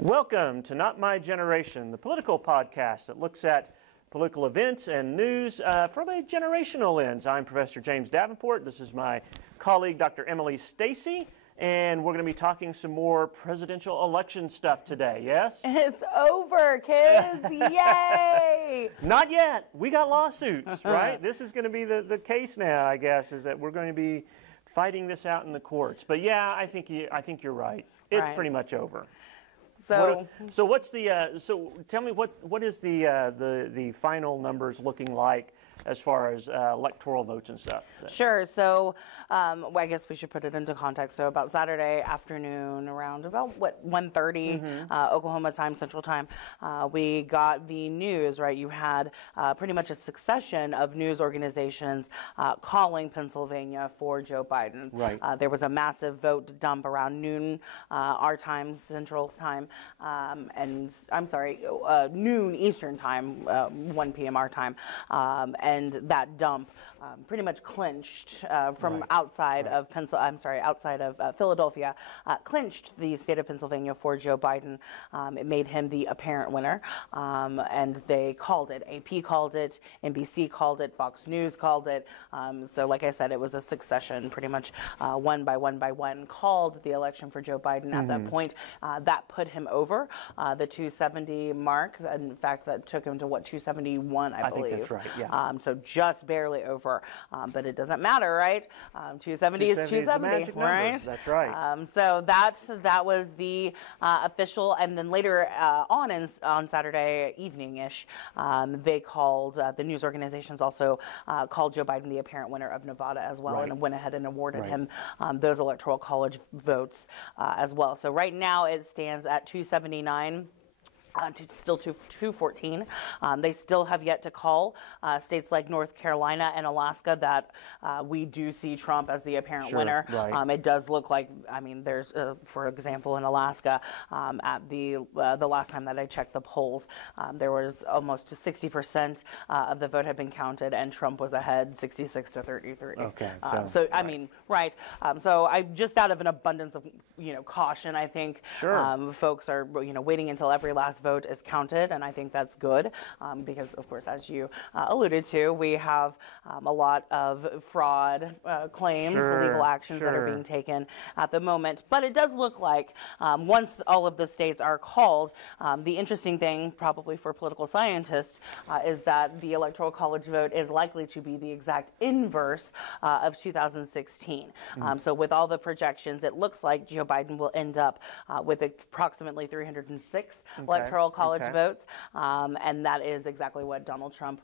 Welcome to Not My Generation, the political podcast that looks at political events and news from a generational lens. I'm Professor James Davenport. This is my colleague, Dr. Emily Stacey, and we're going to be talking some more presidential election stuff today, yes? It's over, kids! Yay! Not yet. We got lawsuits, right? This is going to be the case now, I guess, is that we're going to be fighting this out in the courts. But yeah, I think you're right. It's pretty much over. So what's the so tell me what is the final numbers looking like as far as electoral votes and stuff? Sure. So well, I guess we should put it into context. So about Saturday afternoon, around about 1:30 Oklahoma time, Central Time, we got the news. Right, you had pretty much a succession of news organizations calling Pennsylvania for Joe Biden. Right. There was a massive vote dump around noon our time, Central Time, and I'm sorry, noon Eastern Time, 1 p.m. our time. And that dump pretty much clinched from outside of outside of Philadelphia, clinched the state of Pennsylvania for Joe Biden. It made him the apparent winner, and they called it. AP called it, NBC called it, Fox News called it. So like I said, it was a succession, pretty much one by one, called the election for Joe Biden. At that point, that put him over the 270 mark. In fact, that took him to 271, I believe. I think that's right, yeah. So just barely over, but it doesn't matter, right? 270 is 270, right? That's right. So that was the official, and then later on Saturday evening-ish, they called, the news organizations also called Joe Biden the apparent winner of Nevada as well, and went ahead and awarded him those electoral college votes as well. So right now it stands at 279. Still 214. They still have yet to call states like North Carolina and Alaska that we do see Trump as the apparent winner. Right. It does look like, I mean, there's, for example, in Alaska, at the last time that I checked the polls, there was almost 60% of the vote had been counted, and Trump was ahead 66 to 33. Okay. I mean, right. So I just out of an abundance of, caution, I think folks are, waiting until every last vote is counted, and I think that's good because, of course, as you alluded to, we have a lot of fraud claims, legal actions that are being taken at the moment. But it does look like once all of the states are called, the interesting thing, probably for political scientists, is that the Electoral College vote is likely to be the exact inverse of 2016. So with all the projections, it looks like Joe Biden will end up with approximately 306 electoral college votes, and that is exactly what Donald Trump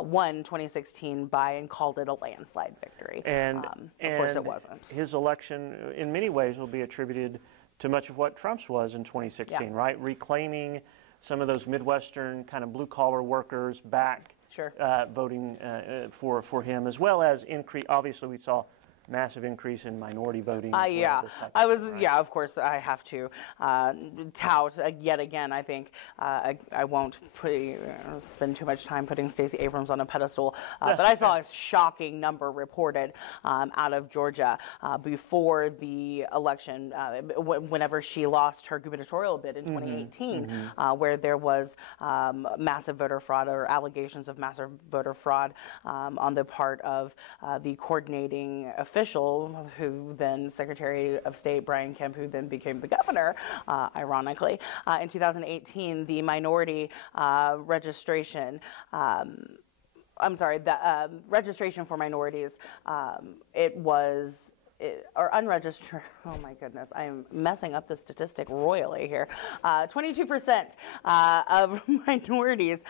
won 2016 by and called it a landslide victory. And of course it wasn't. His election, in many ways, will be attributed to much of what Trump's was in 2016, right? Reclaiming some of those Midwestern kind of blue-collar workers back, voting for him, as well as increase. Obviously, we saw massive increase in minority voting. Of course, I have to tout yet again. I think I won't spend too much time putting Stacey Abrams on a pedestal, but I saw a shocking number reported out of Georgia before the election, whenever she lost her gubernatorial bid in 2018, where there was massive voter fraud or allegations of massive voter fraud on the part of the coordinating official, who then Secretary of State Brian Kemp, who then became the governor, ironically. In 2018, the minority registration, registration for minorities, or unregistered, oh my goodness, I am messing up the statistic royally here. 22% of minorities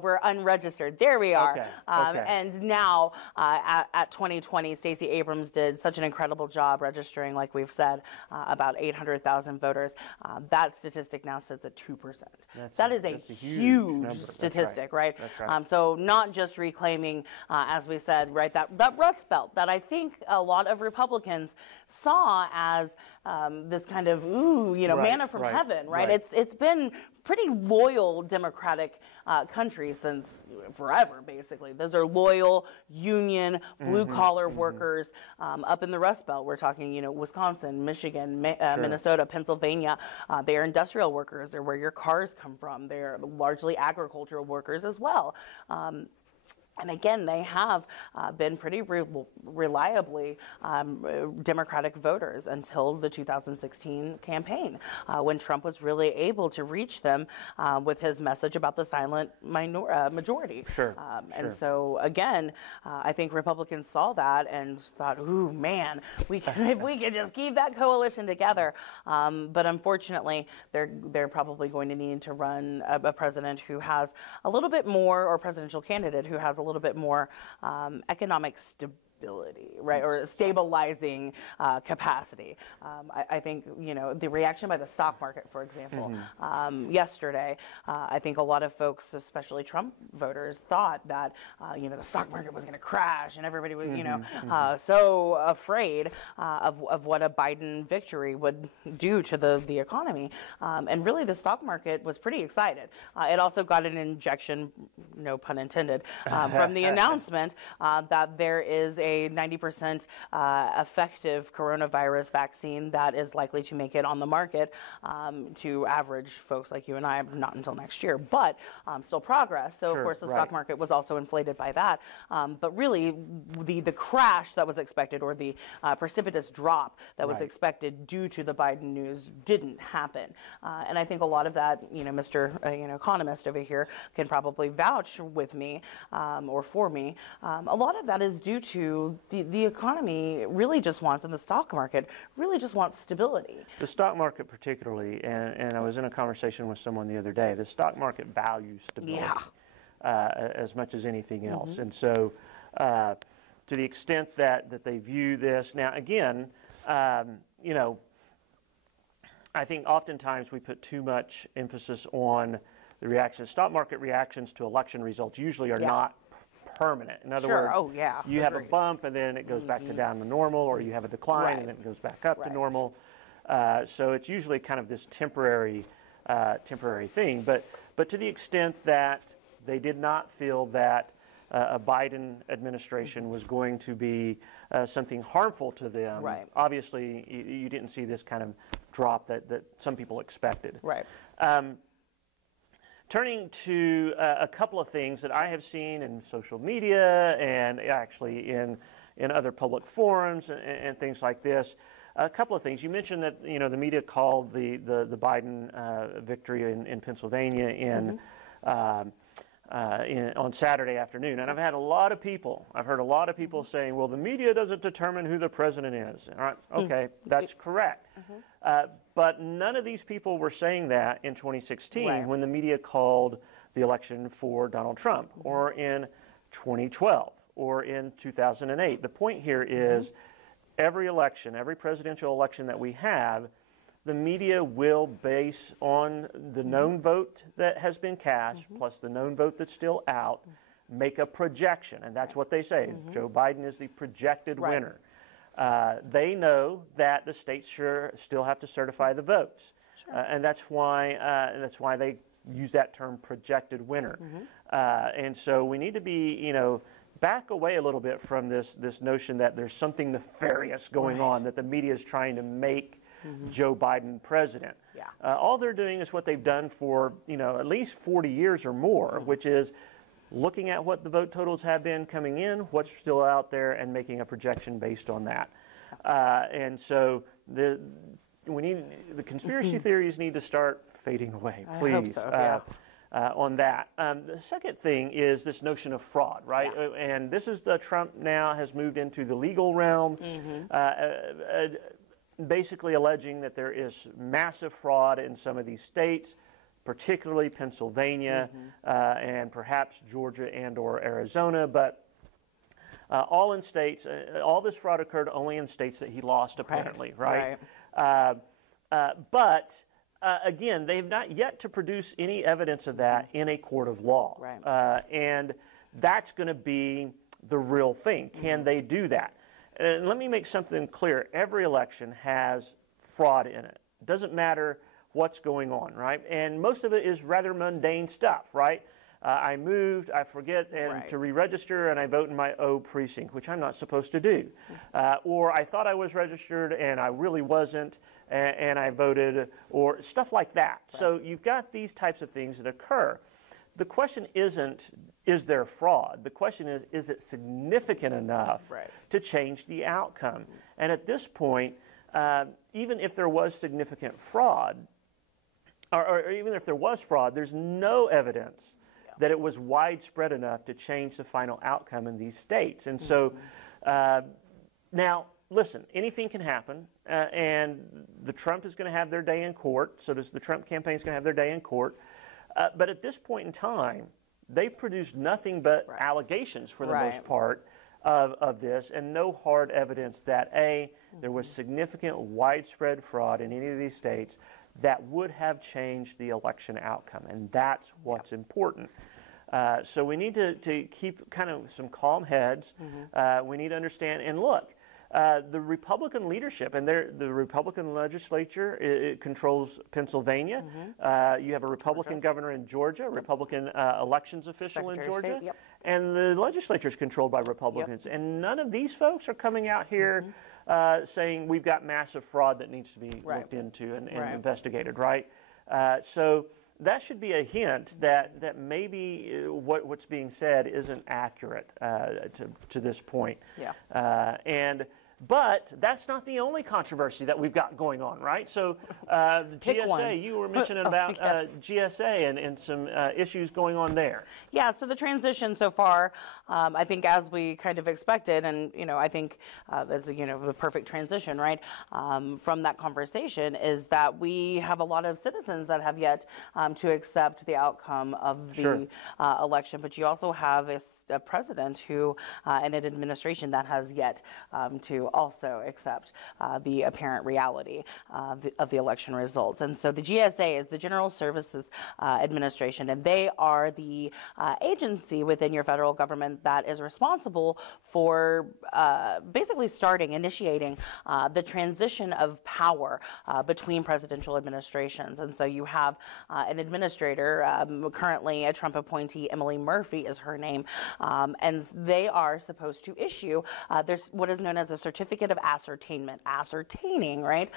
were unregistered. There we are. And now at 2020, Stacey Abrams did such an incredible job registering, like we've said, about 800,000 voters. That statistic now sits at 2%. That is a huge statistic, right? That's right. So not just reclaiming, as we said, right, that Rust Belt that I think a lot of Republicans Republicans saw as this kind of, manna from heaven, right? It's been pretty loyal Democratic country since forever, basically. Those are loyal union, blue-collar workers up in the Rust Belt. We're talking, Wisconsin, Michigan, Minnesota, Pennsylvania. They are industrial workers. They're where your cars come from. They're largely agricultural workers as well. And again, they have been pretty reliably Democratic voters until the 2016 campaign, when Trump was really able to reach them with his message about the silent majority. And so, again, I think Republicans saw that and thought, ooh, man, if we could just keep that coalition together. But unfortunately, they're probably going to need to run a president who has a little bit more, or presidential candidate who has a little bit more economic stability, right, or stabilizing capacity. I think, the reaction by the stock market, for example, yesterday, I think a lot of folks, especially Trump voters, thought that, the stock market was going to crash, and everybody was, so afraid of what a Biden victory would do to the economy. And really, the stock market was pretty excited. It also got an injection, no pun intended, from the announcement that there is a 90% effective coronavirus vaccine that is likely to make it on the market to average folks like you and I, not until next year, but still progress. So, of course, the stock market was also inflated by that. But really, the crash that was expected, or the precipitous drop that was expected due to the Biden news, didn't happen. And I think a lot of that, Mr. Economist over here can probably vouch with me or for me. A lot of that is due to the economy really just wants, and the stock market really just wants, stability. The stock market particularly, and I was in a conversation with someone the other day, the stock market values stability as much as anything else. And so to the extent that they view this, now again, I think oftentimes we put too much emphasis on the reactions. Stock market reactions to election results usually are not permanent. In other words, you have a bump and then it goes back to down to normal, or you have a decline and then it goes back up to normal. So it's usually kind of this temporary thing. But to the extent that they did not feel that a Biden administration was going to be something harmful to them, obviously you didn't see this kind of drop that some people expected. Turning to a couple of things that I have seen in social media and actually in other public forums and things like this. A couple of things. You mentioned that the media called the Biden victory in Pennsylvania on Saturday afternoon, and I've heard a lot of people saying, well, the media doesn't determine who the president is. All right, okay, that's correct. But none of these people were saying that in 2016 when the media called the election for Donald Trump, or in 2012, or in 2008. The point here is every election, every presidential election that we have, the media will base on the known vote that has been cast plus the known vote that's still out, make a projection, and that's what they say. Joe Biden is the projected winner. They know that the states still have to certify the votes, and that's why they use that term, projected winner. And so we need to be, back away a little bit from this notion that there's something nefarious going on, that the media is trying to make Joe Biden president. All they're doing is what they've done for at least 40 years or more, which is looking at what the vote totals have been coming in, what's still out there, and making a projection based on that. And so the conspiracy theories need to start fading away, please. I hope so, on that. The second thing is this notion of fraud, right? And this is Trump now has moved into the legal realm, basically alleging that there is massive fraud in some of these states, particularly Pennsylvania and perhaps Georgia and or Arizona, but all in states, all this fraud occurred only in states that he lost, apparently, right? But again, they have not yet to produce any evidence of that in a court of law. And that's going to be the real thing. Can they do that? And let me make something clear. Every election has fraud in it. It doesn't matter what's going on, right? And most of it is rather mundane stuff, right? I moved, I forget to re-register, and I vote in my O precinct, which I'm not supposed to do. Or I thought I was registered, and I really wasn't, and I voted, or stuff like that. Right. So you've got these types of things that occur. The question isn't, is there fraud? The question is it significant enough to change the outcome? And at this point, even if there was significant fraud, or even if there was fraud, there's no evidence that it was widespread enough to change the final outcome in these states. And so now, listen, anything can happen, and the Trump is going to have their day in court, so does the Trump campaign is going to have their day in court. But at this point in time, they've produced nothing but allegations for the most part of this, and no hard evidence that, A, there was significant widespread fraud in any of these states that would have changed the election outcome, and that's what's important. So we need to keep kind of some calm heads. We need to understand, and look, the Republican leadership and the Republican legislature, it controls Pennsylvania. You have a Republican governor in Georgia, a Republican elections official in Georgia, and the legislature is controlled by Republicans. And none of these folks are coming out here saying we've got massive fraud that needs to be looked into and investigated, right? So that should be a hint that maybe what's being said isn't accurate to this point. But that's not the only controversy that we've got going on, right? So the GSA, you were mentioning about GSA and some issues going on there. Yeah, so the transition so far, I think as we kind of expected, and I think that's the perfect transition, right? From that conversation is that we have a lot of citizens that have yet to accept the outcome of the election, but you also have a president who, and an administration that has yet to also accept the apparent reality of the election results. And so the GSA is the General Services Administration, and they are the agency within your federal government that is responsible for basically initiating the transition of power between presidential administrations. And so you have an administrator, currently a Trump appointee, Emily Murphy is her name, and they are supposed to issue there's what is known as a certificate of ascertainment, ascertaining, right,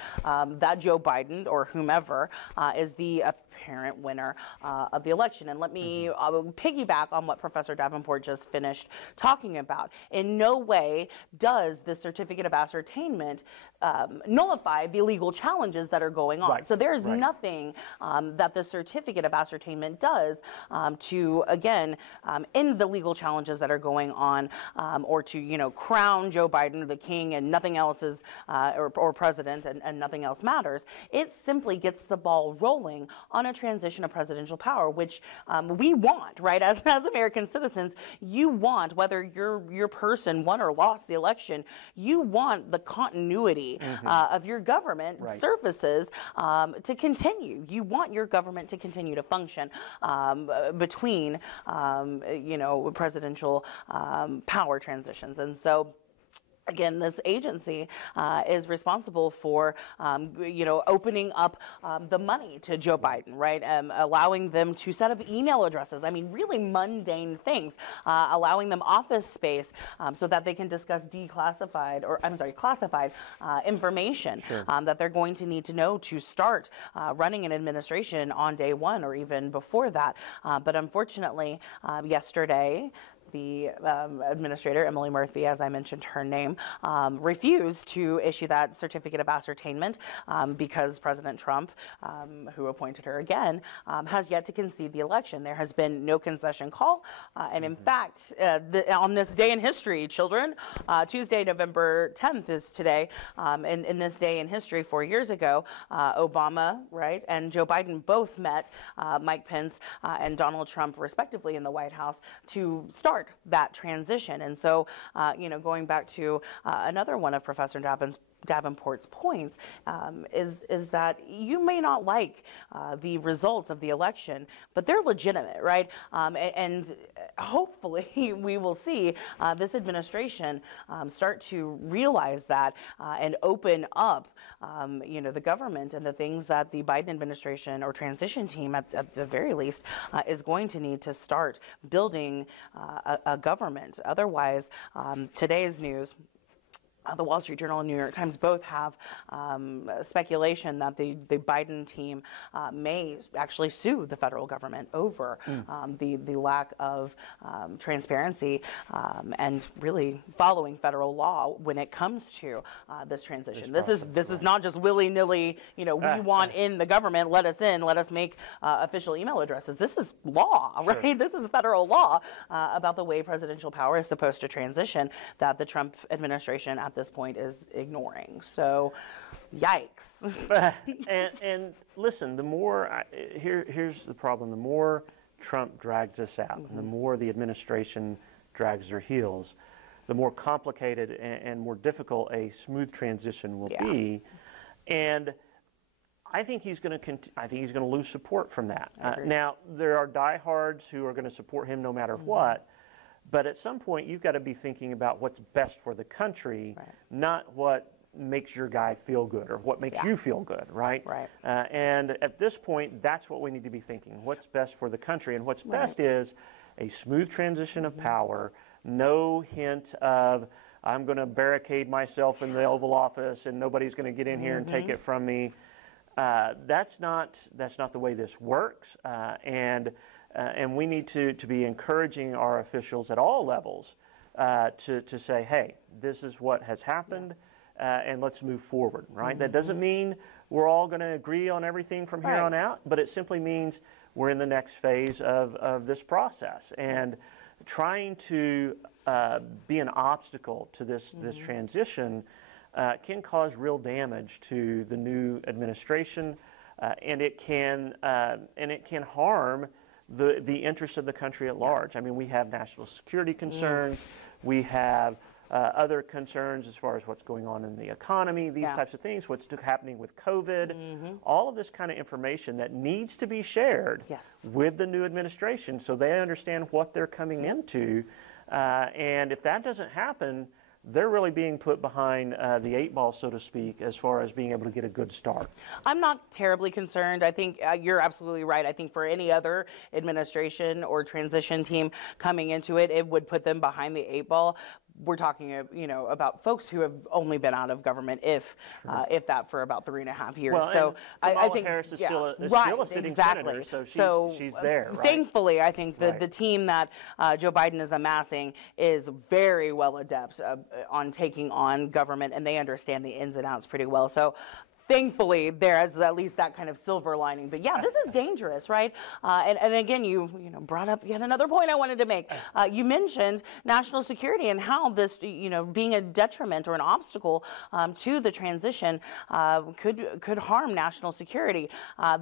that Joe Biden or whomever is the apparent winner of the election. And let me piggyback on what Professor Davenport just finished talking about. In no way does the certificate of ascertainment nullify the legal challenges that are going on. So there's nothing that the certificate of ascertainment does to, again, end the legal challenges that are going on, or to, crown Joe Biden the king and nothing else is, or president and nothing else matters. It simply gets the ball rolling on a transition of presidential power, which we want, right? As American citizens, you want, whether your person won or lost the election, you want the continuity of your government services to continue. You want your government to continue to function between, presidential power transitions. And so, again, this agency is responsible for, opening up the money to Joe Biden, right? Allowing them to set up email addresses. I mean, really mundane things. Allowing them office space so that they can discuss classified information that they're going to need to know to start running an administration on day one or even before that. But unfortunately, yesterday, the administrator, Emily Murphy, as I mentioned her name, refused to issue that certificate of ascertainment because President Trump, who appointed her again, has yet to concede the election. There has been no concession call. And in fact, on this day in history, children, Tuesday, November 10th is today. In this day in history, 4 years ago, Obama, right, and Joe Biden both met Mike Pence and Donald Trump, respectively, in the White House to start that transition. And so, going back to another one of Professor Davenport's points is that you may not like the results of the election, but they're legitimate, right? And hopefully we will see this administration start to realize that and open up, the government and the things that the Biden administration or transition team, at the very least, is going to need to start building a government. Otherwise, today's news, the Wall Street Journal and New York Times both have speculation that the Biden team may actually sue the federal government over the lack of transparency and really following federal law when it comes to this transition. This is not just willy-nilly, we want in the government, let us in, let us make official email addresses. This is law, right? Sure. This is federal law about the way presidential power is supposed to transition that the Trump administration at this point is ignoring. So, yikes. and listen, the more, here's the problem, the more Trump drags us out, and the more the administration drags their heels, the more complicated and more difficult a smooth transition will be. And I think he's going to lose support from that. Now, there are diehards who are going to support him no matter what. But at some point, you've got to be thinking about what's best for the country, not what makes your guy feel good or what makes you feel good, right? And at this point, that's what we need to be thinking. What's best for the country? And what's best is a smooth transition of power, no hint of, I'm going to barricade myself in the Oval Office and nobody's going to get in here and take it from me. That's not the way this works. And we need to be encouraging our officials at all levels to say, hey, this is what has happened, and let's move forward, right? That doesn't mean we're all going to agree on everything from here on out, but it simply means we're in the next phase of this process. And trying to be an obstacle to this transition can cause real damage to the new administration, and it can harm the interests of the country at large. I mean, we have national security concerns. We have other concerns as far as what's going on in the economy, these types of things, what's happening with COVID, all of this kind of information that needs to be shared with the new administration so they understand what they're coming into. And if that doesn't happen, they're really being put behind the 8 ball, so to speak, as far as being able to get a good start. I'm not terribly concerned. I think you're absolutely right. I think for any other administration or transition team coming into it, it would put them behind the 8 ball. We're talking, about folks who have only been out of government, if that, for about 3.5 years. Well, so I think Harris is still a sitting senator, so she's there. Right? Thankfully, I think the team that Joe Biden is amassing is very well adept on taking on government, and they understand the ins and outs pretty well. So. Thankfully, there is at least that kind of silver lining. But yeah, this is dangerous, right? And again, you brought up yet another point I wanted to make. You mentioned national security and how this, being a detriment or an obstacle to the transition could harm national security.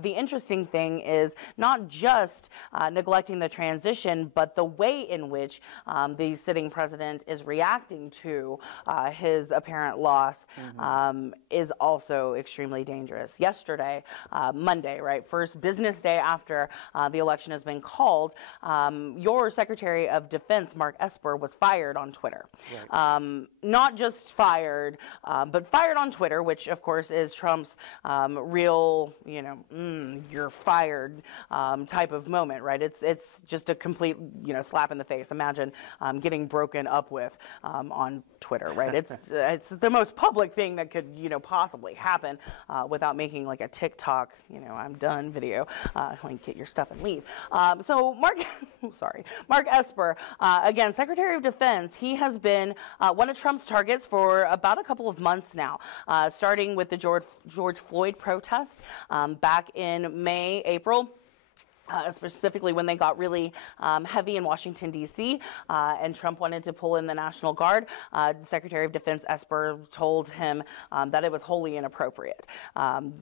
The interesting thing is not just neglecting the transition, but the way in which the sitting president is reacting to his apparent loss is also extremely dangerous. Yesterday, Monday, right, first business day after the election has been called, your Secretary of Defense, Mark Esper, was fired on Twitter. Not just fired, but fired on Twitter, which of course is Trump's real, you're fired type of moment, right? It's just a complete, slap in the face. Imagine getting broken up with on Twitter, right? It's the most public thing that could, possibly happen without making like a TikTok, I'm done video, like get your stuff and leave. So Mark Esper, again, Secretary of Defense, he has been one of Trump's targets for about a couple of months now, starting with the George Floyd protest back in May, April. specifically when they got really heavy in Washington, D.C., and Trump wanted to pull in the National Guard. Secretary of Defense Esper told him that it was wholly inappropriate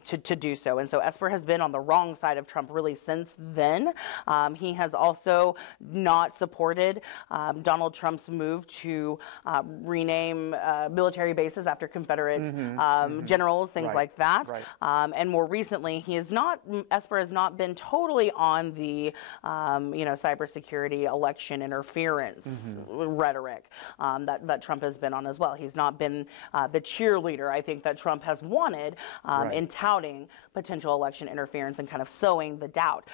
to do so. And so Esper has been on the wrong side of Trump really since then. He has also not supported Donald Trump's move to rename military bases after Confederate generals, things like that. And more recently, Esper has not been totally on the cybersecurity election interference rhetoric that Trump has been on as well. He's not been the cheerleader I think that Trump has wanted in touting potential election interference and kind of sowing the doubt.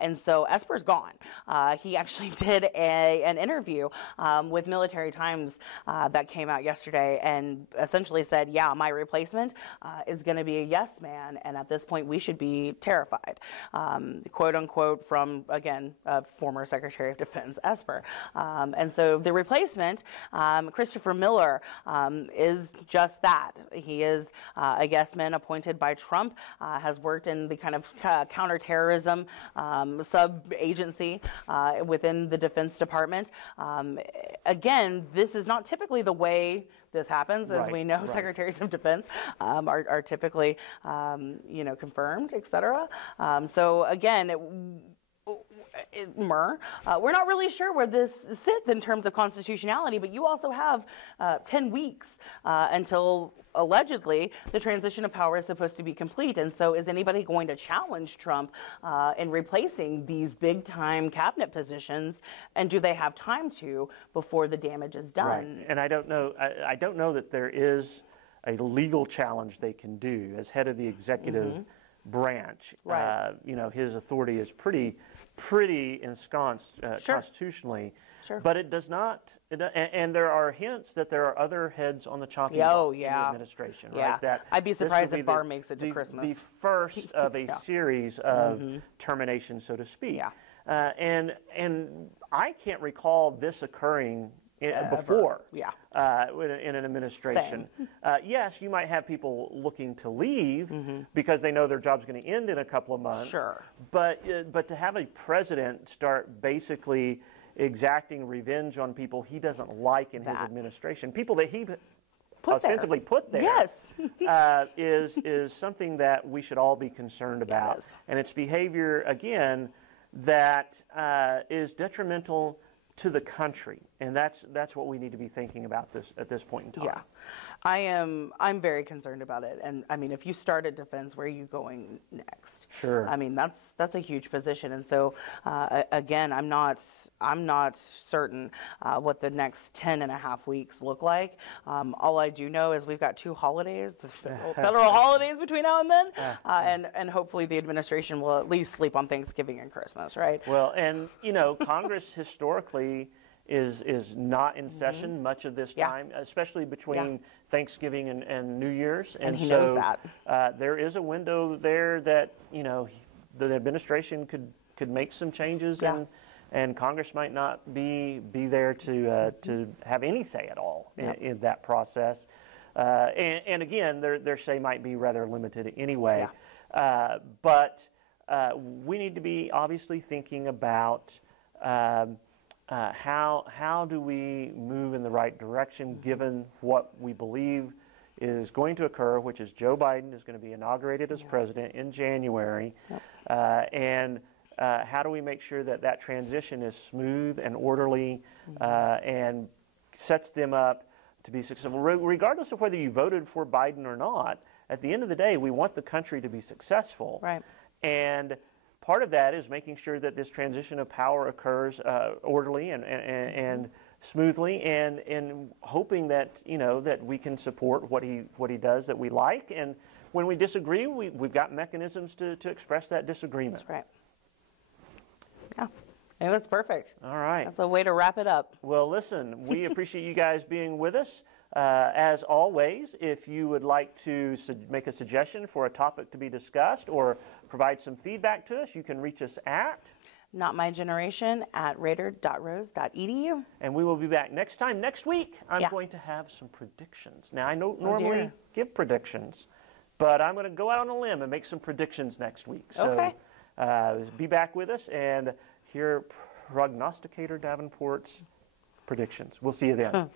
And so Esper's gone. He actually did an interview with Military Times that came out yesterday and essentially said, yeah, my replacement is going to be a yes man, and at this point we should be terrified. Quote unquote from, again, former Secretary of Defense Esper. And so the replacement, Christopher Miller, is just that. He is a yes man appointed by Trump, has worked in the kind of counterterrorism sub-agency within the Defense Department. Again, this is not typically the way this happens. As we know, secretaries of defense are typically, confirmed, et cetera. So again, we're not really sure where this sits in terms of constitutionality, but you also have 10 weeks until allegedly the transition of power is supposed to be complete. And so is anybody going to challenge Trump in replacing these big time cabinet positions? And do they have time to before the damage is done? Right. And I don't know. I don't know that there is a legal challenge they can do as head of the executive branch. His authority is pretty ensconced constitutionally. Sure. But it does not, and there are hints that there are other heads on the chopping block in the administration. Right? That I'd be surprised if Barr makes it to Christmas. The first of a series of terminations, so to speak. And I can't recall this occurring before in an administration. Yes, you might have people looking to leave because they know their job's going to end in a couple of months. Sure. But to have a president start basically exacting revenge on people he doesn't like in his administration, people that he ostensibly put there, is something that we should all be concerned about. Yes. And it's behavior, again, that is detrimental to the country, and that's what we need to be thinking about at this point in time. Yeah, I'm very concerned about it. And I mean, if you start at defense, where are you going next? Sure. I mean, that's a huge position, and so again, I'm not certain what the next 10 and a half weeks look like. All I do know is we've got 2 holidays, the federal holidays between now and then, and hopefully the administration will at least sleep on Thanksgiving and Christmas, right? Well, and Congress historically is not in session much of this time, especially between Thanksgiving and New Year's. And he knows that. There is a window there that, the administration could make some changes and Congress might not be there to have any say at all in that process. And again, their say might be rather limited anyway. But we need to be obviously thinking about how do we move in the right direction given what we believe is going to occur, which is Joe Biden is going to be inaugurated as president in January. And how do we make sure that transition is smooth and orderly and sets them up to be successful? Regardless of whether you voted for Biden or not, at the end of the day, we want the country to be successful. Right. And part of that is making sure that this transition of power occurs orderly and smoothly, and hoping that that we can support what he does that we like, and when we disagree, we've got mechanisms to express that disagreement. That's right. Yeah. I think that's perfect. All right. That's a way to wrap it up. Well, listen, we appreciate you guys being with us. As always, if you would like to make a suggestion for a topic to be discussed or provide some feedback to us, you can reach us at notmygeneration@raider.rose.edu. And we will be back next time. Next week, I'm going to have some predictions. Now, I don't normally give predictions, but I'm going to go out on a limb and make some predictions next week. So, be back with us and hear Prognosticator Davenport's predictions. We'll see you then.